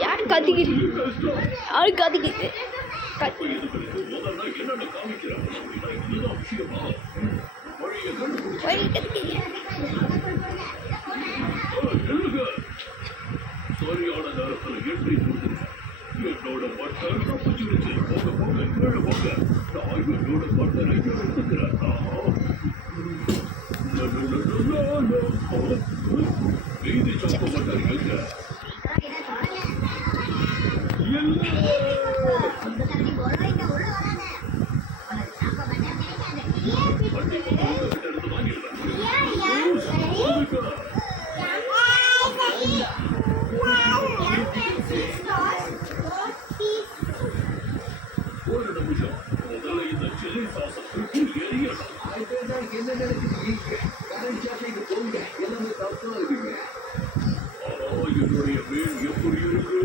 யார் கத்திக்கிட்டு சரியான நேரத்தில் என்ட்ரி கொடுத்துருக்கேன். என்னோட பட்டர் தப்பிச்சுடுச்சு. போக போக கீழே போக நான் என்னோட பட்டரை எடுத்துக்கிறேன். மீதி சப்ப பட்டர் எங்க? ஒரு நிமிஷம் முதல்ல இந்த சில்லி சாஸ் எரியணும். என்ன நினைக்கிறீங்க? கடைசியாக போங்க எல்லாமே தப்பா இருக்குங்க. என்னுடைய மீன் எப்படி இருக்கு?